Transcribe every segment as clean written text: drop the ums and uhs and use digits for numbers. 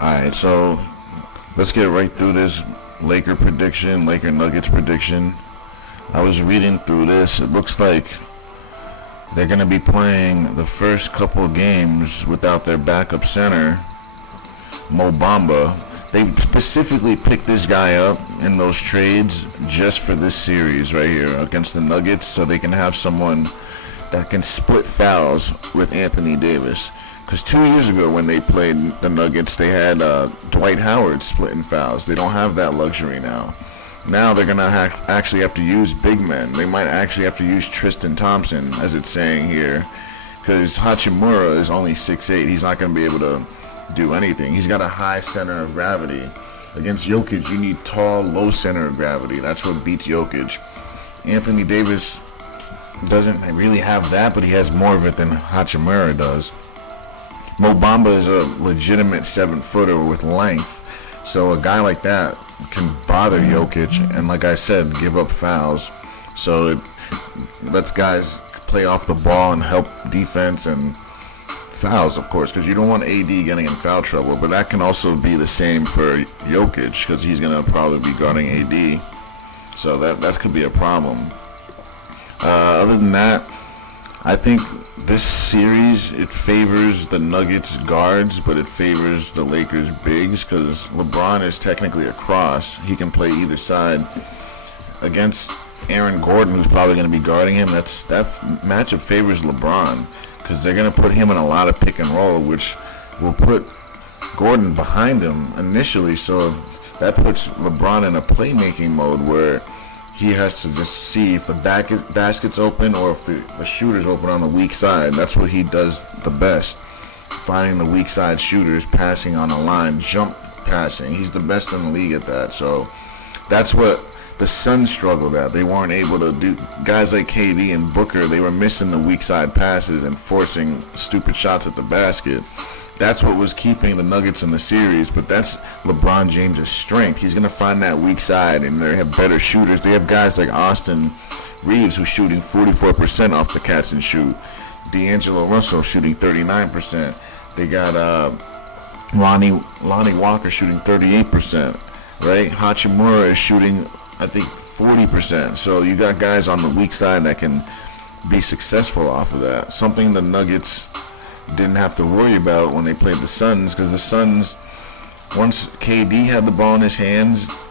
Alright, so let's get right through this Laker Nuggets prediction. I was reading through this. It looks like they're going to be playing the first couple games without their backup center, Mo Bamba. They specifically picked this guy up in those trades just for this series right here against the Nuggets so they can have someone that can split fouls with Anthony Davis. Because 2 years ago when they played the Nuggets, they had Dwight Howard splitting fouls. They don't have that luxury now. Now they're going to actually have to use big men. They might actually have to use Tristan Thompson, as it's saying here. Because Hachimura is only 6'8". He's not going to be able to do anything. He's got a high center of gravity. Against Jokic, you need tall, low center of gravity. That's what beats Jokic. Anthony Davis doesn't really have that, but he has more of it than Hachimura does. Mo Bamba is a legitimate 7-footer with length, so a guy like that can bother Jokic and, like I said, give up fouls. So it lets guys play off the ball and help defense and fouls, of course, because you don't want AD getting in foul trouble, but that can also be the same for Jokic because he's going to probably be guarding AD, so that could be a problem. Other than that, I think this series, it favors the Nuggets guards, but it favors the Lakers bigs because LeBron is technically across. He can play either side. Against Aaron Gordon, who's probably going to be guarding him, that matchup favors LeBron because they're going to put him in a lot of pick and roll, which will put Gordon behind him initially. So that puts LeBron in a playmaking mode where he has to just see if the basket's open or if the shooter's open on the weak side. That's what he does the best. Finding the weak side shooters, passing on a line, jump passing. He's the best in the league at that. So that's what the Suns struggled at. They weren't able to do. Guys like KD and Booker, they were missing the weak side passes and forcing stupid shots at the basket. That's what was keeping the Nuggets in the series, but that's LeBron James' strength. He's going to find that weak side, and they have better shooters. They have guys like Austin Reeves who's shooting 44% off the catch and shoot. D'Angelo Russell shooting 39%. They got Lonnie Walker shooting 38%, right? Hachimura is shooting, I think, 40%. So you got guys on the weak side that can be successful off of that. Something the Nuggets didn't have to worry about when they played the Suns, because the Suns, once KD had the ball in his hands,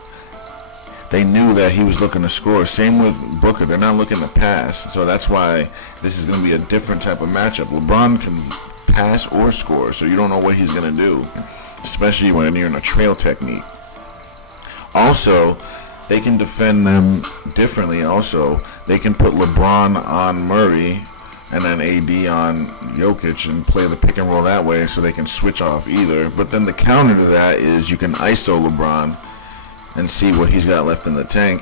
they knew that he was looking to score. Same with Booker. They're not looking to pass. So that's why this is going to be a different type of matchup. LeBron can pass or score, so you don't know what he's going to do, especially when you're in a trail technique. Also, they can defend them differently. Also, they can put LeBron on Murray and then AD on Jokic and play the pick and roll that way so they can switch off either. But then the counter to that is you can ISO LeBron and see what he's got left in the tank.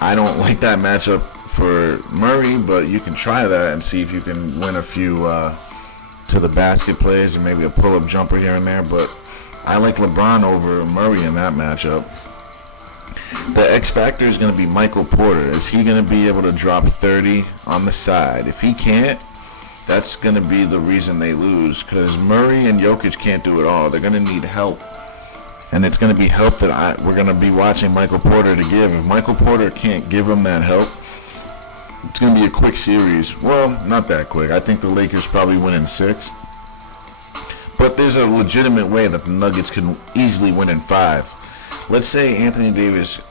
I don't like that matchup for Murray, but you can try that and see if you can win a few to the basket plays and maybe a pull-up jumper here and there. But I like LeBron over Murray in that matchup. The X factor is going to be Michael Porter. Is he going to be able to drop 30 on the side? If he can't, that's going to be the reason they lose, because Murray and Jokic can't do it all. They're going to need help, and it's going to be help that we're going to be watching Michael Porter to give. If Michael Porter can't give them that help, it's going to be a quick series. Well, not that quick. I think the Lakers probably win in 6. But there's a legitimate way that the Nuggets can easily win in 5. Let's say Anthony Davis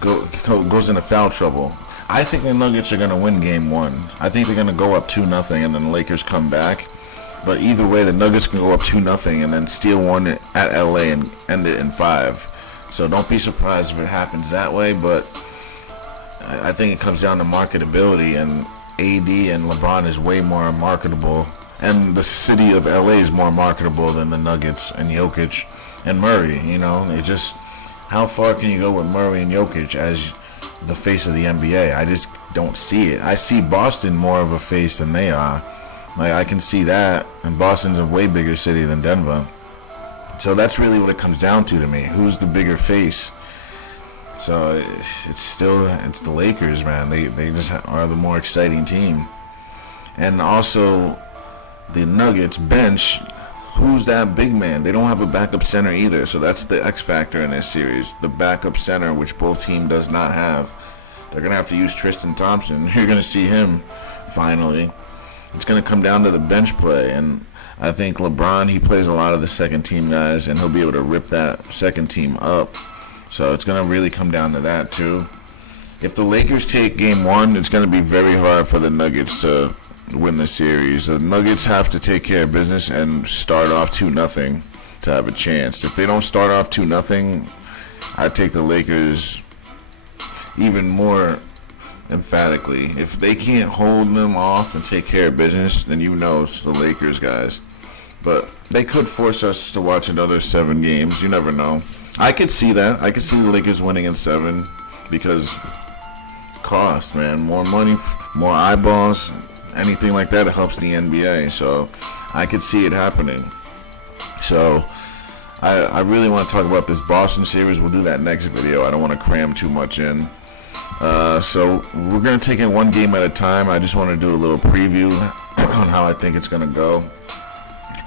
goes into foul trouble. I think the Nuggets are going to win game 1. I think they're going to go up 2-0 and then the Lakers come back. But either way, the Nuggets can go up 2-0 and then steal one at LA and end it in 5. So don't be surprised if it happens that way. But I think it comes down to marketability, and AD and LeBron is way more marketable. And the city of LA is more marketable than the Nuggets and Jokic and Murray. You know, they just... How far can you go with Murray and Jokic as the face of the NBA? I just don't see it. I see Boston more of a face than they are. Like, I can see that, and Boston's a way bigger city than Denver. So that's really what it comes down to me. Who's the bigger face? So it's the Lakers, man. They just are the more exciting team. And also, the Nuggets bench who's that big man? They don't have a backup center either, so that's the X factor in this series. The backup center, which both team does not have. They're going to have to use Tristan Thompson. You're going to see him finally. It's going to come down to the bench play, and I think LeBron, he plays a lot of the second team guys, and he'll be able to rip that second team up. So it's going to really come down to that too. If the Lakers take game one, it's going to be very hard for the Nuggets to win the series. The Nuggets have to take care of business and start off 2-0 to have a chance. If they don't start off 2-0, I take the Lakers even more emphatically. If they can't hold them off and take care of business, then you know it's the Lakers, guys. But they could force us to watch another 7 games. You never know. I could see that. I could see the Lakers winning in 7 because cost, man. More money, more eyeballs, anything like that, it helps the NBA. So I could see it happening. So I really want to talk about this Boston series. We'll do that next video. I don't want to cram too much in. So we're going to take it one game at a time. I just want to do a little preview on how I think it's going to go.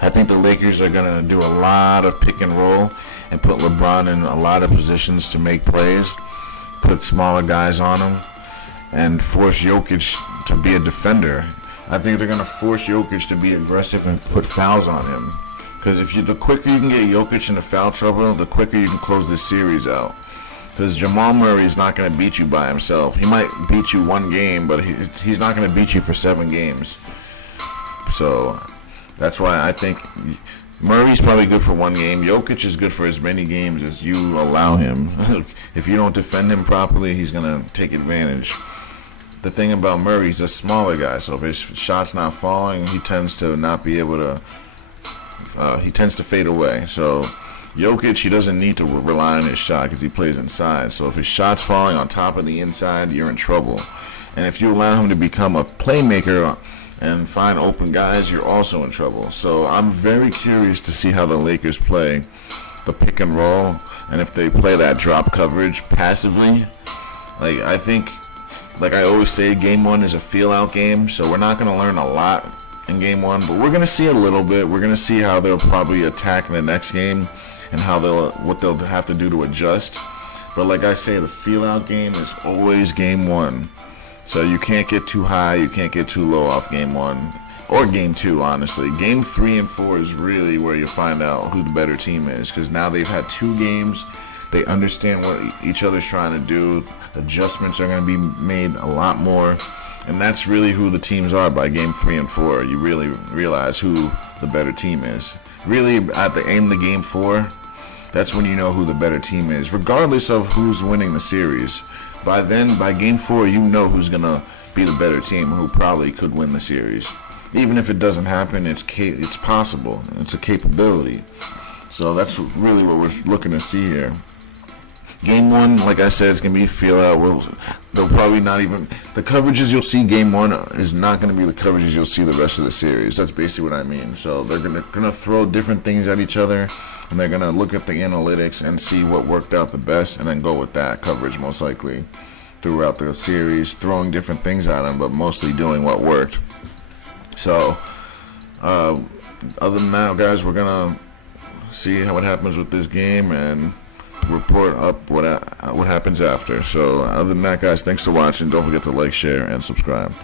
I think the Lakers are going to do a lot of pick and roll and put LeBron in a lot of positions to make plays, put smaller guys on him, and force Jokic to be a defender. I think they're going to force Jokic to be aggressive and put fouls on him. Because the quicker you can get Jokic into foul trouble, the quicker you can close this series out. Because Jamal Murray is not going to beat you by himself. He might beat you one game, but he's not going to beat you for 7 games. So that's why I think Murray's probably good for 1 game. Jokic is good for as many games as you allow him. If you don't defend him properly, he's going to take advantage. The thing about Murray, he's a smaller guy, so if his shot's not falling, he tends to not be able to, he tends to fade away. So Jokic, he doesn't need to rely on his shot because he plays inside. So if his shot's falling on top of the inside, you're in trouble. And if you allow him to become a playmaker and find open guys, you're also in trouble. So I'm very curious to see how the Lakers play the pick and roll, and if they play that drop coverage passively. Like, I think, like I always say, game 1 is a feel-out game, so we're not going to learn a lot in game 1, but we're going to see a little bit. We're going to see how they'll probably attack in the next game and what they'll have to do to adjust. But like I say, the feel-out game is always game 1. So you can't get too high, you can't get too low off game 1. Or game 2, honestly. Game 3 and 4 is really where you find out who the better team is. Because now they've had 2 games. They understand what each other's trying to do. Adjustments are going to be made a lot more. And that's really who the teams are by game 3 and 4. You really realize who the better team is. Really, at the end of game 4, that's when you know who the better team is. Regardless of who's winning the series. By then, by game 4, you know who's going to be the better team, who probably could win the series. Even if it doesn't happen, it's possible. It's a capability. So that's really what we're looking to see here. Game 1, like I said, is going to be feel out. They'll probably not even, the coverages you'll see game 1 is not going to be the coverages you'll see the rest of the series. That's basically what I mean. So they're going to throw different things at each other, and they're going to look at the analytics and see what worked out the best, and then go with that coverage most likely throughout the series, throwing different things at them, but mostly doing what worked. So other than that, guys, we're going to see what happens with this game and report up what happens after. So other than that, guys, thanks for watching. Don't forget to like, share, and subscribe.